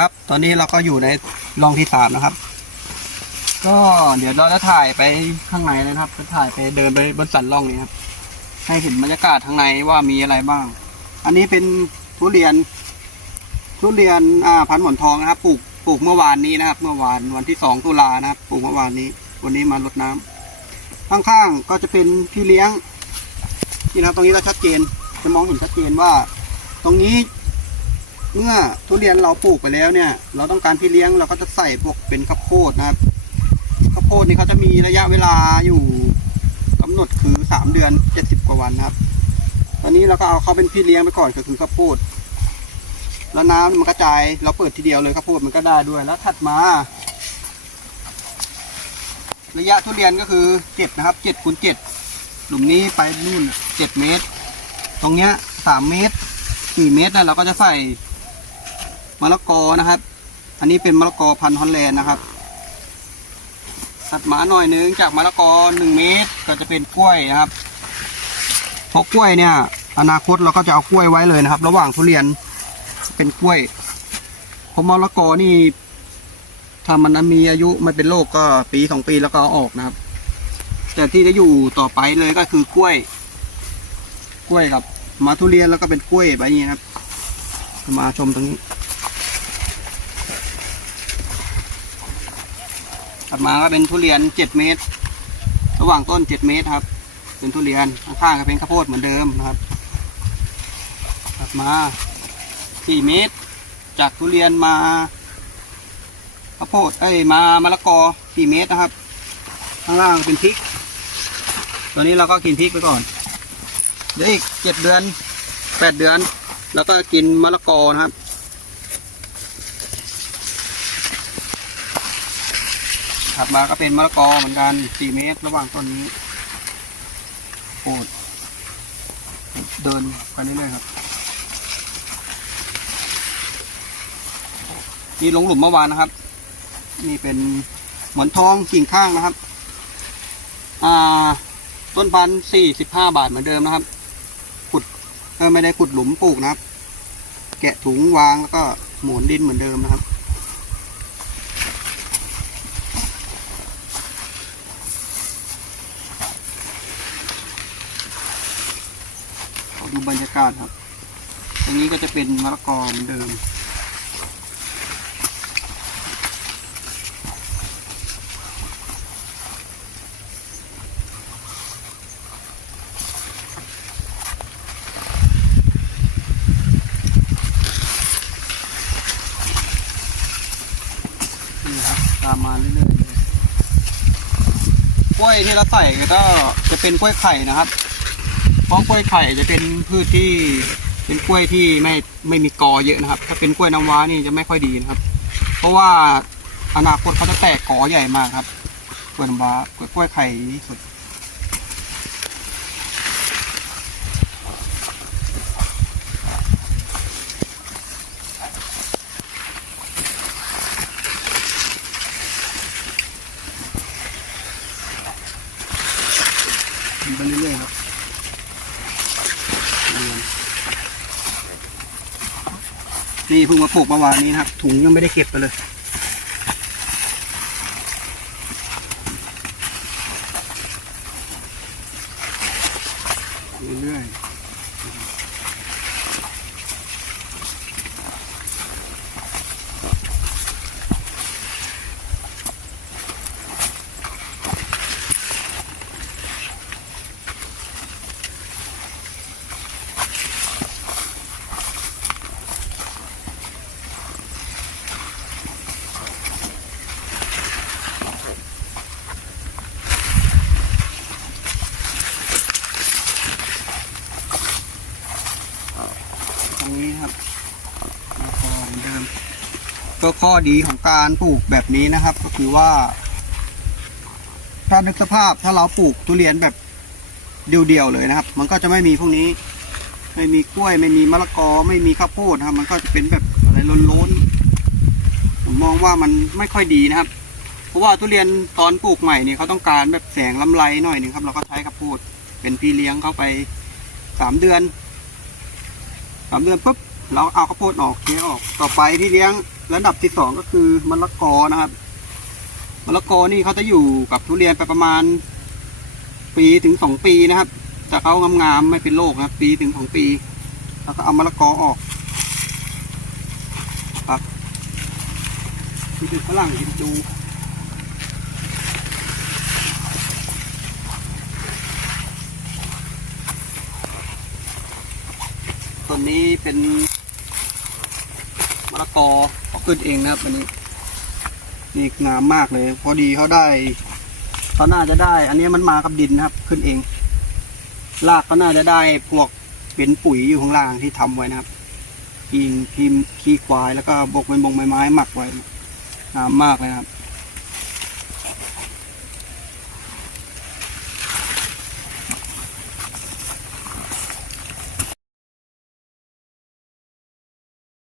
ครับ ตอนนี้เราก็อยู่ในร่องที่สามนะครับ ก็เดี๋ยวเราจะถ่ายไปข้างในเลยนะครับจะถ่ายไปเดินไปบนสันร่องนี้ครับ ให้เห็นบรรยากาศข้างในว่ามีอะไรบ้าง อันนี้เป็นทุเรียน ทุเรียนอ่าพันธุ์หมอนทองนะครับ ปลูกปลูกเมื่อวานนี้นะครับ เมื่อวานวันที่สองตุลานะครับ ปลูกเมื่อวานนี้ วันนี้มารดน้ำข้างๆก็จะเป็นพี่เลี้ยงนี่นะครับตรงนี้ก็ชัดเจนจะมองเห็นชัดเจนว่า ตรงนี้ เมื่อทุเรียนเราปลูกไปแล้วเนี่ย เราต้องการพี่เลี้ยงเราก็จะใส่พวกเป็นข้าวโพดนะครับข้าวโพดนี่เขาจะมีระยะเวลาอยู่กำหนดคือสามเดือนเจ็ดสิบกว่าวันนะครับ ตอนนี้เราก็เอาเขาเป็นพี่เลี้ยงไปก่อนก็คือข้าวโพดแล้วน้ำมันกระจายเราเปิดทีเดียวเลยข้าวโพดมันก็ได้ด้วยแล้วถัดมา ระยะทุเรียนก็คือเจ็ดนะครับเจ็ดคูณเจ็ดหลุมนี้ไปนู่นเจ็ดเมตร ตรงเนี้ยสามเมตรสี่เมตรนะเราก็จะใส่ มะละกอนะครับ อันนี้เป็นมะละกอพันธุ์ฮอลแลนด์นะครับถัดมาหน่อยนึงจากมะละกอหนึ่งเมตรก็จะเป็นกล้วยนะครับเพราะกล้วยเนี่ย อนาคตเราก็จะเอากล้วยไว้เลยนะครับ ระหว่างทุเรียนเป็นกล้วยเพราะมะละกอนี่ถ้ามันมีอายุไม่เป็นโรคก็ปีสองปีแล้วก็เอาออกนะครับ แต่ที่จะอยู่ต่อไปเลยก็คือกล้วย กล้วยกับ มาทุเรียนแล้วก็เป็นกล้วยแบบนี้นะครับ มาชมตรงนี้ ถัดมาก็เป็นทุเรียนเจ็ดเมตร ระหว่างต้นเจ็ดเมตรครับ เป็นทุเรียนข้างๆก็เป็นข้าวโพดเหมือนเดิมนะครับ ถัดมาสี่เมตร จากทุเรียนมาข้าวโพดเอ้ยมามะละกอสี่เมตรนะครับ ข้างล่างเป็นพริก ตัวนี้เราก็กินพริกไปก่อนเดี๋ยวอีกเจ็ดเดือนแปดเดือน แล้วก็กินมะละกอนะครับ ถัดมาก็เป็นมะละกอเหมือนกันสี่เมตรระหว่างต้นนี้โอดเดินไปเรื่อยๆครับนี่ลงหลุมเมื่อวานนะครับ นี่เป็นหมอนทองกิ่งข้างนะครับ อ่า ต้นพันสี่สิบห้าบาทเหมือนเดิมนะครับ ขุดเออไม่ได้ขุดหลุมปลูกนะครับ แกะถุงวางแล้วก็หมุนดินเหมือนเดิมนะครับ ดูบรรยากาศครับ ตรงนี้ก็จะเป็นมะละกอเหมือนเดิม นี่ครับตามมาเรื่อยๆเลยกล้วยที่เราใส่ก็จะเป็นกล้วยไข่นะครับ เพราะกล้วยไข่จะเป็นพืชที่เป็นกล้วยที่ไม่ไม่มีกอเยอะนะครับ ถ้าเป็นกล้วยน้ำว้านี่จะไม่ค่อยดีนะครับ เพราะว่าอนาคตเขาจะแตกกอใหญ่มากครับกล้วยน้ำว้ากล้วยกล้วยไข่ที่สุดไปเรื่อยๆครับเรียน นี่เพิ่งมาปลูกเมื่อวานนี้นะครับ ถุงยังไม่ได้เก็บไปเลยเรื่อยๆตรงนี้ครับแล้วก็เหมือนเดิม ก็ข้อดีของการปลูกแบบนี้นะครับ ก็คือว่า ถ้านึกสภาพถ้าเราปลูกทุเรียนแบบเดียวๆเลยนะครับ มันก็จะไม่มีพวกนี้ ไม่มีกล้วย ไม่มีมะละกอ ไม่มีข้าวโพดครับ มันก็จะเป็นแบบอะไรล้นๆผมมองว่ามันไม่ค่อยดีนะครับ เพราะว่าทุเรียนตอนปลูกใหม่เนี่ยเขาต้องการแบบแสงลำไรหน่อยหนึงครับ เราก็ใช้ข้าวโพดเป็นพี่เลี้ยงเข้าไปสามเดือนสามเดือนปุ๊บเราเอาข้าวโพดออกเทออกต่อไปพี่เลี้ยง ระดับที่สองก็คือมะละกอนะครับมะละกอนี่เขาจะอยู่กับทุเรียนไปประมาณ ปีถึงสองปีนะครับแต่เขางามๆไม่เป็นโรคนะครับ ปีถึงสองปีแล้วก็เอามะละกอออกครับนี่คือฝรั่งกินจูต้นนี้เป็นมะละกอ เขาขึ้นเองนะครับอันนี้นี่งามมากเลย พอดีเขาได้เขาน่าจะได้ อันนี้มันมากับดินนะครับ ขึ้นเองรากก็น่าจะได้พวกเป็นปุ๋ยอยู่ข้างล่างที่ทำไว้นะครับกินพิมขี้ควายแล้วก็บกเป็นบงใบไม้หมักไว้งามมากเลยนะครับ